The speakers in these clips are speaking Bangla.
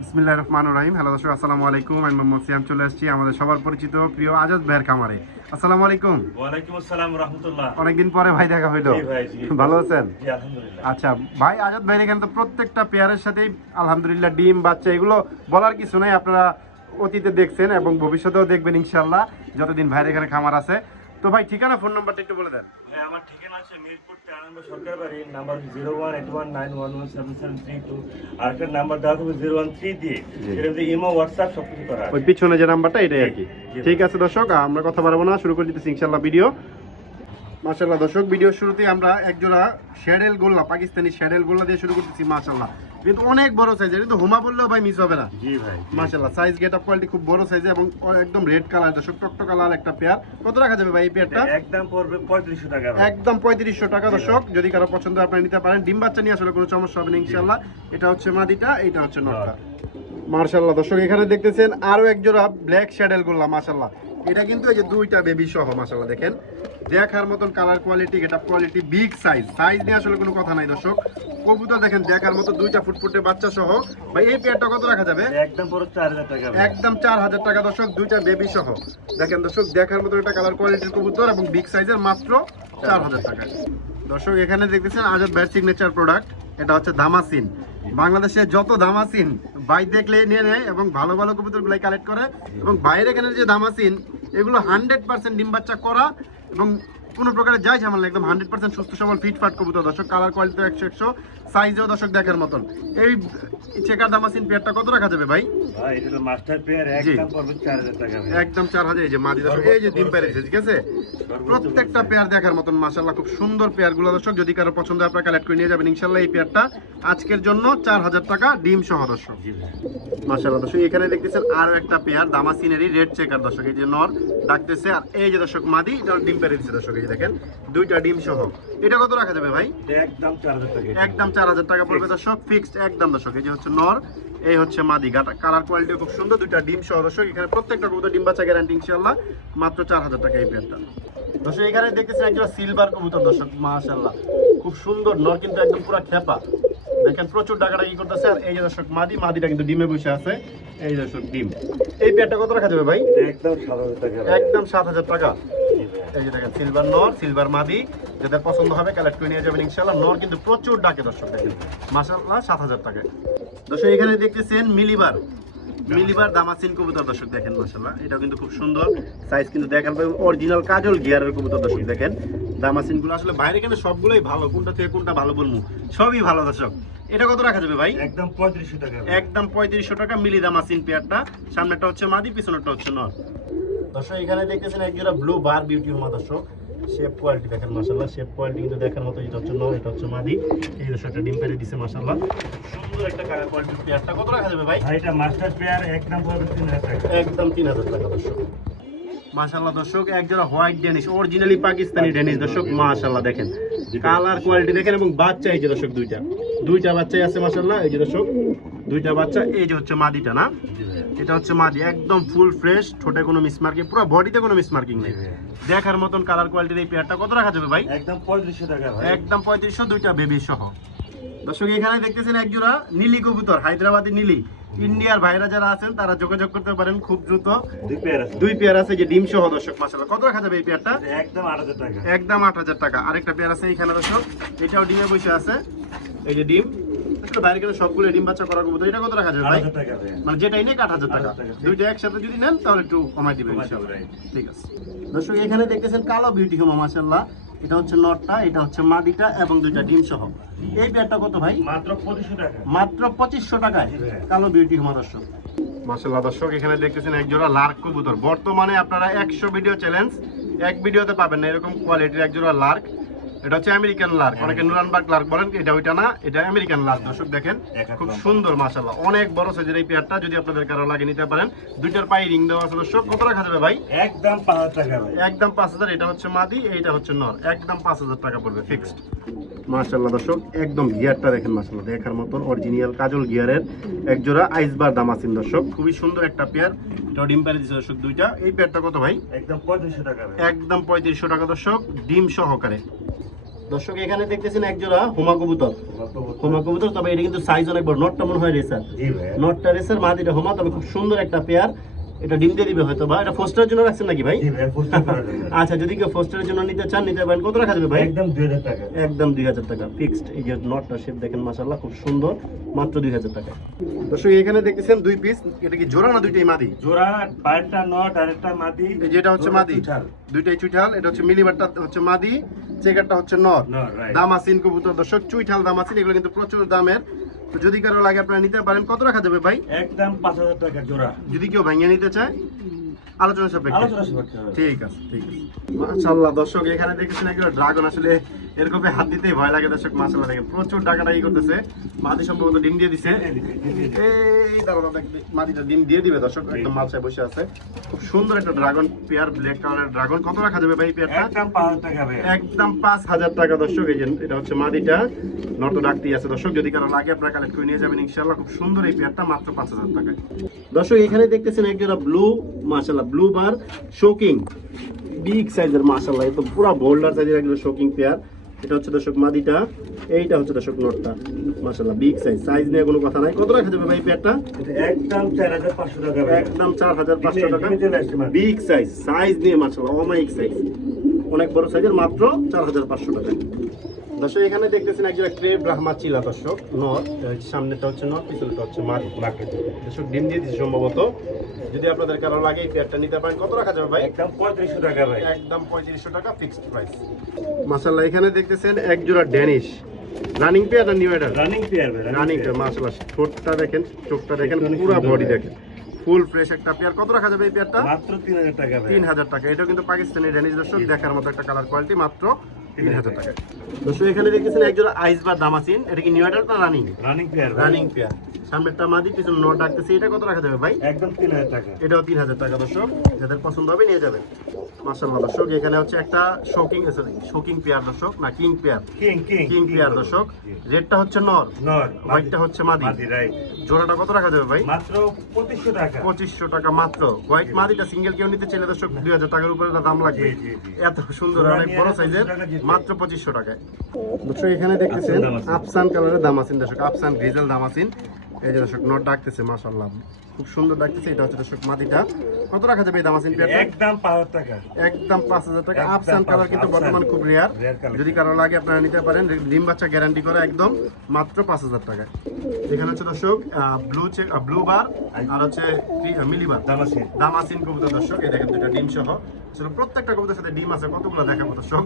বিসমিল্লাহির রহমানির রহিম। হ্যালো দর্শক, আসসালামু আলাইকুম। আমি মোহাম্মদ সিয়াম চলে আসছি আমাদের সবার পরিচিত প্রিয় আজাদ ভাইয়ের খামারে। আসসালামু আলাইকুম। ওয়ালাইকুম আসসালাম রাহমাতুল্লাহ। অনেকদিন পরে ভাই দেখা হইলো। জি ভাই, জি। ভালো আছেন? জি আলহামদুলিল্লাহ। আচ্ছা ভাই, আজাদ ভাইয়ের এখানে তো প্রত্যেকটা পেয়ারের সাথেই আলহামদুলিল্লাহ ডিম বাচ্চা এগুলো বলার কিছু নাই। আপনারা অতীতে দেখছেন এবং ভবিষ্যতেও দেখবেন ইনশাআল্লাহ যতদিন ভাইয়ের এখানে খামার আছে। তো ভাই ঠিকানা, ফোন নাম্বারটা একটু বলে দেন। ভাই আমার ঠিকানা আছে মিরপুর 13 নম্বর সরকার বাড়ি, নাম্বার 01819117732। আর একটা নাম্বার দেওয়া হবে 013 দিয়ে। এর মধ্যে ইমো হোয়াটসঅ্যাপ সবকিছু করা আছে। ওই পিছনে যে নাম্বারটা এটাই আর কি। জি। ঠিক আছে দর্শক, আমরা কথা বাড়াবো না, শুরু করে দিতেছি ইনশাআল্লাহ ভিডিও। মাশাআল্লাহ দর্শক, ভিডিও শুরুতেই আমরা একজোড়া শ্যাডেল গোল্লা, পাকিস্তানি শ্যাডেল গোল্লা দিয়ে শুরু করতেছি। মাশাআল্লাহ কিন্তু অনেক বড় সাইজের, কিন্তু হুমা বললেও ভাই মিস হবে না। জি ভাই। মাশাআল্লাহ সাইজ গেটআপ কোয়ালিটি খুব বড় সাইজে এবং একদম রেড কালার দর্শক, টকটকা লাল একটা পেয়ার। কত রাখা যাবে ভাই এই পেয়ারটা? একদম পড়বে 3500 টাকা ভাই। একদম 3500 টাকা দর্শক। যদি কারো পছন্দ আপনারা নিতে পারেন। ডিম বাচ্চা নিয়ে আসলে কোনো সমস্যা হবে না ইনশাআল্লাহ। এটা হচ্ছে মাদিটা, এটা হচ্ছে নটটা। মাশাআল্লাহ দর্শক, এখানে দেখতেছেন আরো এক জোড়া ব্ল্যাক শ্যাডেল গোল্লা। মাশাআল্লাহ এটা কিন্তু এই যে দুইটা বেবি সহ। মাশাআল্লাহ দেখেন, দেখার মতন colour quality, getup quality, big size. Size নিয়ে আসলে কোনো কথা নাই দর্শক। কবুতর দেখেন দেখার মতো, দুইটা ফুটফুটে বাচ্চা সহ। ভাই এই পেয়ারটা কত রাখা যাবে? একদম পুরো 4000 টাকা ভাই। একদম 4000 টাকা দর্শক, দুইটা বেবি সহ। দেখেন দর্শক, দেখার মতো একটা কালার কোয়ালিটির কবুতর এবং বিগ সাইজের, মাত্র 4000 টাকা। দর্শক এখানে দেখতেছেন আজাদ ভাইয়ের সিগনেচার প্রোডাক্ট, এটা হচ্ছে দামাসিন। বাংলাদেশে যত দামাসিন ভাই দেখলে নিয়ে নেয় এবং ভালো ভালো কবুতরগুলাই কালেক্ট করে। এবং বাইরে এখানে যে দামাসিন, এগুলো 100% ডিম বাচ্চা করা এবং কোনো প্রকারের যাই ঝামেলা, একদম 100% সুস্থ সবল ফিটফাট কবুতর দর্শক। কালার কোয়ালিটি 100 সাইজেও দর্শক দেখার মতন। এই চেকার দামাসিন পেয়ারটা কত রাখা যাবে ভাই? ভাই এটা তো মাস্টার পেয়ার, একদম পড়বে 4000 টাকা ভাই। একদম 4000। এই যে মাদি দর্শক, এই যে ডিম পেয়ারেছে, ঠিক আছে? প্রত্যেকটা পেয়ার দেখার মতন মাশাআল্লাহ, খুব সুন্দর পেয়ারগুলো দর্শক। যদি কারো পছন্দ আপনারা কালেক্ট করে নিয়ে যাবেন ইনশাআল্লাহ। এই পেয়ারটা আজকের জন্য 4000 টাকা ডিম সহ দর্শক। জি ভাই। মাশাআল্লাহ দর্শক, এখানে দেখতেছেন আরো একটা পেয়ার দামাসিনেরই রেড চেকার দর্শক। এই যে নর ডাকতেছে, আর এই যে দর্শক মাদি, এটা ডিম পেয়ারেছে দর্শক। এই যে দেখেন দুইটা ডিম সহ। এটা কত রাখা যাবে ভাই? একদম 4000 টাকা। একদম 4000 টাকা পড়বে দর্শক, ফিক্সড একদম দর্শক। এই যে হচ্ছে নর, এই হচ্ছে মাদি। কালার কোয়ালিটি খুব সুন্দর, দুইটা ডিম সহ দর্শক। এখানে প্রত্যেকটা কবুতর ডিম বাচ্চা গ্যারান্টি ইনশাআল্লাহ। মাত্র 4000 টাকা এই পেয়ারটা দর্শক। এখানে দেখতেছেন একজন সিলভার কবুতর দর্শক। মাশাআল্লাহ খুব সুন্দর নর, কিন্তু একদম পুরো খেপা। দেখেন প্রচুর টাকাটা কি করতেছে। আর এই যে দর্শক মাদি, মাদিটা কিন্তু ডিমে বসে আছে। এই দর্শক ডিম। এই পেয়ারটা কত রাখা যাবে ভাই? একদম 7000 টাকা। একদম 7000 টাকা। এই যে দেখেন সিলভার নর, সিলভার মাদি, যাদের পছন্দ হবে কালেক্ট করে নিয়ে যাবেন ইনশাআল্লাহ। নর কিন্তু প্রচুর ডাকে দর্শক, দেখেন মাশাআল্লাহ 7000 টাকা দর্শক। এখানে দেখতেছেন মিলিবার, মিলিবার দামাসিন কবুতর দর্শক। দেখেন মাশাআল্লাহ এটাও কিন্তু খুব সুন্দর সাইজ, কিন্তু দেখেন অরিজিনাল কাজল গিয়ারের কবুতর দর্শক। দেখেন দামাসিন গুলো আসলে বাইরে কেন সবগুলোই ভালো, কোনটা থেকে কোনটা ভালো বলবো, সবই ভালো দর্শক। এটা কত রাখা যাবে ভাই? একদম 3500 টাকা। একদম 3500 টাকা মিলি দামাসিন পেয়ারটা। সামনেটা হচ্ছে মাদি, পিছনেরটা হচ্ছে নর দর্শক। এখানে দেখতেছেন একজোড়া ব্লু বার বিউটি হুমা দর্শক। শেপ কোয়ালিটি দেখেন মাশাআল্লাহ, শেপ কোয়ালিটি কিন্তু দেখার মতো। এটা হচ্ছে নর, এটা হচ্ছে মাদি। এই দর্শকটা ডিম পেড়ে দিছে মাশাআল্লাহ, সুন্দর একটা কালার কোয়ালিটির পেয়ারটা। কত রাখা যাবে ভাই? ভাই এটা মাস্টার পেয়ার, একদম পড়বে 3000 টাকা। একদম 3000 টাকা দর্শক। মাশাআল্লাহ দর্শক, একজোড়া white Danish, originally Pakistani Danish দর্শক। মাশাআল্লাহ দেখেন কালার কোয়ালিটি দেখেন, এবং বাচ্চা এই যে দর্শক দুইটা বাচ্চাই আছে মাশাআল্লাহ। এই যে দর্শক দুইটা বাচ্চা। এই যে হচ্ছে মাদিটা না, এটা হচ্ছে মাদি, একদম ফুল ফ্রেশ, ঠোঁটে কোনো মিসমার্কিং, পুরো বডিতে কোনো মিসমার্কিং নেই, দেখার মতন কালার কোয়ালিটির এই পেয়ারটা। কত রাখা যাবে ভাই? একদম 3500 টাকা ভাই। একদম 3500, দুইটা বেবি সহ দর্শক। এখানে দেখতেছেন একজোড়া নীলি কবুতর, হায়দ্রাবাদি নীলি। ইন্ডিয়ার ভাইরা যারা আছেন তারা যোগাযোগ করতে পারেন খুব দ্রুত। দুই পেয়ার আছে যে ডিম সহ দর্শক মাশাআল্লাহ। কত রাখা যাবে এই পেয়ারটা? একদম 8000 টাকা। একদম 8000 টাকা। আরেকটা পেয়ার আছে এখানে দর্শক, এটাও ডিমে বসে আছে। এই যে ডিম, আসলে বাইরে গেলে সবগুলো ডিম বাচ্চা করা কবুতর। এটা কত রাখা যাবে ভাই? 8000 টাকা ভাই। মানে যেটাই নেই 8000 টাকা। দুইটা একসাথে যদি নেন তাহলে একটু কমাই দিবেন ইনশাআল্লাহ। ঠিক আছে দর্শক, এখানে দেখতেছেন কালো বিউটি হুমা মাশাআল্লাহ। এটা হচ্ছে নটটা, এটা হচ্ছে মাদিটা, এবং দুইটা ডিম সহ। এই পেয়ারটা কত ভাই? মাত্র 2500 টাকা। মাত্র 2500 টাকায় কালো বিউটি হুমা দর্শক। মাশাআল্লাহ দর্শক, এখানে দেখতেছেন এক জোড়া লার্ক কবুতর। বর্তমানে আপনারা 100 ভিডিও চ্যালেঞ্জ এক ভিডিওতে পাবেন না এরকম কোয়ালিটির এক জোড়া লার্ক। এটা হচ্ছে আমেরিকান লার্ক, অনেকে নুরানবার্গ লার্ক বলেন, এটা ওইটা না, এটা আমেরিকান লার্ক দর্শক। দেখেন খুব সুন্দর মাশাআল্লাহ, অনেক বড় সাইজের এই পেয়ারটা। যদি আপনাদের কারো লাগে নিতে পারেন। দুইটার পায়ে রিং দেওয়া আছে দর্শক। কত রাখা যাবে ভাই? একদম 5000 টাকা ভাই। একদম 5000। এটা হচ্ছে মাদি, এইটা হচ্ছে নর। একদম 5000 টাকা পড়বে ফিক্সড। মাশাআল্লাহ দর্শক, একদম গিয়ারটা দেখেন মাশাআল্লাহ, দেখার মতন অরিজিনাল কাজল গিয়ারের এক জোড়া আইসবার দামাসিন দর্শক। খুবই সুন্দর একটা পেয়ার। এটা ডিম পেড়ে দিছে দর্শক দুইটা। এই পেয়ারটা কত ভাই? একদম 3500 টাকা ভাই। একদম 3500 টাকা দর্শক, ডিম সহকারে দর্শক। এখানে দেখতেছেন এক জোড়া হুমা কবুতর। হোমা কবুতর, তবে এটা কিন্তু সাইজ অনেক বড়। নটটা মনে হয় রেসার, জি ভাই। নটটা রেসার, মাদিটা হোমা, তবে খুব সুন্দর একটা পেয়ার। এটা ডিম দিয়ে দিবে হয়তো, বা এটা ফোস্টারের জন্য রাখছেন নাকি ভাই? জি ভাই, পোস্টার করার জন্য। আচ্ছা, যদি কেউ ফোস্টারের জন্য নিতে চান নিতে পারেন। কত রাখা যাবে ভাই? একদম 2000 টাকা। একদম 2000 টাকা ফিক্সড। এই যে নটটা শেপ দেখেন মাশাআল্লাহ খুব সুন্দর, মাত্র 2000 টাকা। দর্শক এখানে দেখতেছেন 2 পিস, এটা কি জোড়া না দুইটাই মাদি? জোড়া, পাঁচটা নট আর একটা মাদি। এই যেটা হচ্ছে মাদি, চুঠাল। দুইটাই চুইঠাল। এটা হচ্ছে মিলিবারটা হচ্ছে মাদি, চেকারটা হচ্ছে নর। নর, right. দামাসিন কবুতর দর্শক, চুইঠাল দামাসিন, এগুলো কিন্তু প্রচুর দামের। তো যদি কারো লাগে আপনারা নিতে পারেন। কত রাখা যাবে ভাই? একদম 5000 টাকা জোড়া। যদি কেউ ভাঙিয়ে নিতে চায় আলোচনা সাপেক্ষে। আলোচনা সাপেক্ষে হবে। ঠিক আছে, ঠিক আছে। মাশাআল্লাহ দর্শক এখানে দেখেছেন একটা ড্রাগন, আসলে এরকম হাত দিতেই ভয় লাগে দর্শক। মাশাআল্লাহ দেখেন প্রচুর টাকাটাই করতেছে। মাদি সম্ভবত ডিম দিয়ে দিছে। এই দাঁড়ানো, মাদিটা ডিম দিয়ে দিবে দর্শক, একদম মালসায় বসে আছে। খুব সুন্দর একটা ড্রাগন পেয়ার, ব্ল্যাক কালারের ড্রাগন। কত রাখা যাবে ভাই পেয়ারটা? একদম 5000 টাকা ভাই। একদম 5000 টাকা দর্শক। এই যে এটা হচ্ছে মাদিটা, নট ডাকতেই আছে দর্শক। যদি কারো লাগে আপনারা কালেক্ট করে নিয়ে যাবেন ইনশাআল্লাহ। খুব সুন্দর এই পেয়ারটা, মাত্র 5000 টাকায়। দর্শক এখানে দেখতেছেন একজোড়া ব্লু, মাশাআল্লাহ ব্লু বার শোকিং, বিগ সাইজের মাশাআল্লাহ, এত পুরো বোল্ডার সাইজের একজোড়া শোকিং পেয়ার। এটা হচ্ছে দর্শক মাদিটা, এইটা হচ্ছে দর্শক নটটা। মাশাআল্লাহ বিগ সাইজ, সাইজ নিয়ে কোনো কথা নাই। কত রাখা যাবে ভাই এই পেয়ারটা? এটা একদম 4500 টাকা ভাই। একদম 4500 টাকা। ডিমে চলে আসছে মাদি। বিগ সাইজ, সাইজ নিয়ে মাশাআল্লাহ অমায়িক সাইজ, অনেক বড় সাইজের, মাত্র 4500 টাকা। দর্শক এখানে দেখতেছেন একজোড়া ক্রে ব্রাহ্মা চিলা দর্শক, নর। সামনেটা হচ্ছে নর, পিছনেটা হচ্ছে মাদি। দর্শক ডিম দিয়ে দিচ্ছে সম্ভবত। যদি আপনাদের কারো লাগে এই পেয়ারটা নিতে পারেন। কত রাখা যাবে ভাই? একদম 3500 টাকা ভাই। একদম 3500 টাকা ফিক্সড প্রাইস। মাশাআল্লাহ এখানে দেখতেছেন এক জোড়া ড্যানিশ রানিং পেয়ার না নিউ অ্যাডাল্ট? রানিং পেয়ার ভাই। রানিং পেয়ার মাশাআল্লাহ। ঠোঁটটা দেখেন, চোখটা দেখেন, পুরো বডি দেখেন, ফুল ফ্রেশ একটা পেয়ার। কত রাখা যাবে এই পেয়ারটা? মাত্র 3000 টাকা ভাই। 3000 টাকা। এটাও কিন্তু পাকিস্তানি ড্যানিশ দর্শক, দেখার মতো একটা কালার কোয়ালিটি, মাত্র 3000 টাকা। দর্শক এখানে দেখতেছেন এক জোড়া আইস বা দামাসিন, এটা কি নিউ অ্যাডাল্ট না রানিং? রানিং পেয়ার ভাই। রানিং পেয়ার, সামনেরটা মাদি, পিছনে নট ডাকতেছে। এটা কত রাখা যাবে ভাই? একদম 3000 টাকা। এটাও 3000 টাকা দর্শক, যাদের পছন্দ হবে নিয়ে যাবেন। মাশাআল্লাহ দর্শক এখানে হচ্ছে একটা শোকিং পেয়ার দর্শক, না কিং পেয়ার, কিং পেয়ার দর্শক। রেডটা হচ্ছে নর, নর, হোয়াইটটা হচ্ছে মাদি। মাদি, রাইট। জোড়াটা কত রাখা যাবে ভাই? মাত্র 2500 টাকা। 2500 টাকা মাত্র। হোয়াইট মাদিটা সিঙ্গেল কেউ নিতে চাইলে দর্শক 2000 টাকার উপরে দাম লাগবে। জি, জি, জি। এত সুন্দর অনেক বড় সাইজের, 2500 টাকা জিতবে। মাত্র 2500 টাকায়। দর্শক এখানে দেখতেছেন আফসান দামাসিন। আফসান কালারের দামাসিন দর্শক, আফসান গ্রিজেল দামাসিন। এই যে দর্শক নট ডাকতেছে মাশাআল্লাহ, খুব সুন্দর ডাকতেছে। এটা হচ্ছে দর্শক মাদিটা। কত রাখা যাবে এই দামাসিন পেয়ারটা? একদম 5000 টাকা। একদম 5000 টাকা। একদম আফসান কালার কিন্তু আফসান। বর্তমান খুব রেয়ার। Rare color। যদি কারো লাগে আপনারা নিতে পারেন, ডিম বাচ্চা গ্যারান্টি করা একদম, মাত্র 5000 টাকা। এখানে হচ্ছে দর্শক ব্লু বার আর হচ্ছে মিলিবার দামাসিন। দামাসিন কবুতর দর্শক। এই দেখেন দুটো ডিম সহ, আসলে প্রত্যেকটা কবুতরের সাথে ডিম আছে। কতগুলো দেখাবো দর্শক,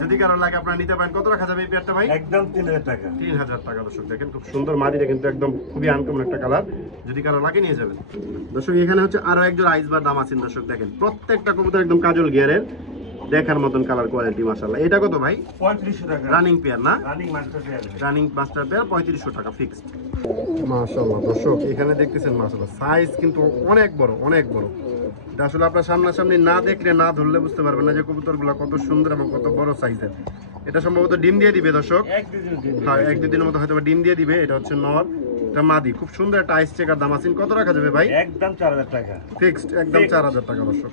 যদি কারো লাগে আপনারা নিতে পারেন। কত রাখা যাবে এই পেয়ারটা ভাই? একদম 3000 টাকা। 3000 টাকা দর্শক। দেখেন খুব সুন্দর মাদিটা, কিন্তু একদম খুবই আনকমন একটা কালার। যদি কারো লাগে নিয়ে যাবেন দর্শক। এখানে হচ্ছে আরো একজন আইসবার দামাসিন দর্শক। দেখেন প্রত্যেকটা কবুতর একদম কাজল গিয়ারের, দেখার মতন কালার কোয়ালিটি মাশাআল্লাহ। এটা কত ভাই? 3500 টাকা। রানিং পেয়ার না? Running master pair. Running master pair 3500 টাকা ফিক্সড। মাশাআল্লাহ দর্শক এখানে দেখতেছেন মাশাআল্লাহ সাইজ কিন্তু অনেক বড়, অনেক বড়। এটা আসলে আপনার সামনাসামনি না দেখলে, না ধরলে বুঝতে পারবেন না যে কবুতরগুলো কত সুন্দর এবং কত বড় সাইজের। এটা সম্ভবত ডিম দিয়ে দিবে দর্শক। হ্যাঁ, 1-2 দিনের মতো হয়তো ডিম দিয়ে দিবে। এটা হচ্ছে নর, এটা মাদি। খুব সুন্দর একটা আইস চেকার দামাসিন। কত রাখা যাবে ভাই? একদম 4000 টাকা। ফিক্সড একদম 4000 টাকা দর্শক।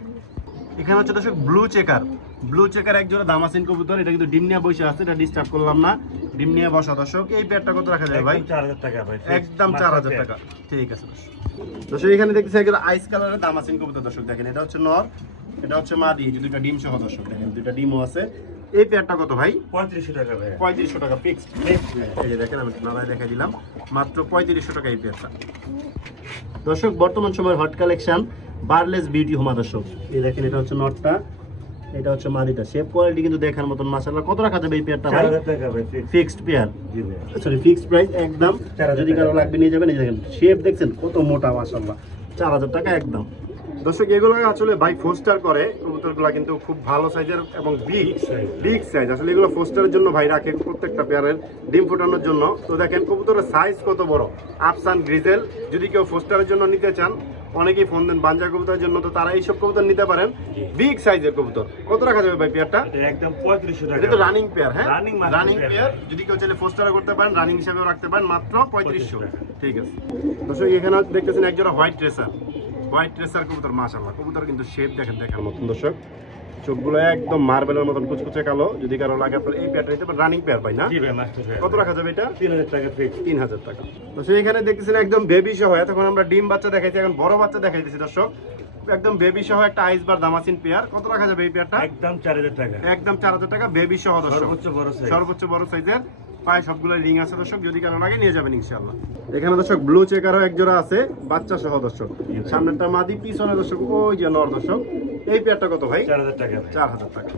এখানে হচ্ছে দর্শক ব্লু চেকার এক জোড়া দামাসিন কবুতর। এটা কিন্তু ডিম নিয়ে বসে আছে, এটা ডিস্টার্ব করলাম না, ডিম নিয়ে বসা দর্শক। এই পেয়ারটা কত রাখা যাবে ভাই? একদম 4000 টাকা ভাই। একদম 4000 টাকা। ঠিক আছে দর্শক। দর্শক এখানে দেখতেছি একজন আইস কালারের দামাসিন কবুতর দর্শক। দেখেন এটা হচ্ছে নর, এটা হচ্ছে মাদি। এই যে দুইটা ডিম সহ দর্শক, দেখেন দুইটা ডিমও আছে। এই পেয়ারটা কত ভাই? 3500 টাকা ভাই। 3500 টাকা ফিক্সড। এই যে দেখেন আমি নারায় দেখাই দিলাম, মাত্র 3500 টাকা এই পেয়ারটা। দর্শক বর্তমান সময়ের হট কালেকশন বারলেস বিউটি হোমা দর্শক। এই দেখেন এটা হচ্ছে নটটা, এটা হচ্ছে মাদিটা। শেপ কোয়ালিটি কিন্তু দেখার মতন মাশাআল্লাহ। কত রাখা যাবে এই পেয়ারটা ভাই? 4000 টাকা ভাই। ফিক্সড পেয়ার, জি ভাই। সরি ফিক্সড প্রাইস একদম। 4000 যদি কারো লাগবে নিয়ে যাবেন। এই দেখেন শেপ দেখছেন কত মোটা মাশাআল্লাহ, 4000 টাকা একদম। দর্শক এগুলো আসলে ভাই ফোস্টার করে কবুতরগুলো, কিন্তু খুব ভালো সাইজের এবং বিগ সাইজ। আসলে এগুলো ফোস্টারের জন্য ভাই রাখে, প্রত্যেকটা পেয়ারের ডিম ফোটানোর জন্য। তো দেখেন কবুতরের সাইজ কত বড়। আফসান গ্রিজেল, যদি কেউ ফোস্টারের জন্য নিতে চান, অনেকেই ফোন দেন বাঞ্জা কবুতরের জন্য, তো তারা এইসব কবুতর নিতে পারেন। বিগ সাইজের কবুতর। কত রাখা যাবে ভাই পেয়ারটা? এটা একদম 3500 টাকা। এটা তো রানিং পেয়ার। হ্যাঁ, Running master running pair। Pair. যদি কেউ চাইলে ফোস্টারে করতে পারেন, রানিং হিসাবেও রাখতে পারেন, মাত্র 3500। ঠিক আছে দর্শক। এখানে দেখতেছেন একজোড়া হোয়াইট রেসার কবুতর। মাশাআল্লাহ কবুতর কিন্তু শেপ দেখেন দেখার মতন দর্শক। চোখগুলো একদম মার্বেলের মতন কুচকুচে কালো, যদি কারো লাগে আপনার এই পেয়ারটা নিতে পারেন, রানিং পেয়ার ভাই না? জি ভাই, মাস্টার ভাই। কত রাখা যাবে এটা? 3000 টাকা ফিক্স। 3000 টাকা। দর্শক এখানে দেখতেছেন একদম বেবি সহ, এতক্ষণ আমরা ডিম বাচ্চা দেখাইছি, এখন বড় বাচ্চা দেখাইতেছি দর্শক। একদম বেবি সহ একটা আইসবার দামাসিন পেয়ার, কত রাখা যাবে এই পেয়ারটা? একদম 4000 টাকা। একদম 4000 টাকা বেবি সহ দর্শক, সর্বোচ্চ বড় সাইজ। সর্বোচ্চ বড় সাইজের, পায়ে সবগুলো রিং আছে দর্শক, যদি কারো লাগে নিয়ে যাবেন ইনশাআল্লাহ। এখানে দর্শক ব্লু চেকারও এক জোড়া আছে বাচ্চা সহ দর্শক, সামনেরটা মাদি, পিছনে দর্শক ওই যে নর দর্শক। এই পেয়ারটা কত ভাই? 4000 টাকা ভাই। 4000 টাকা।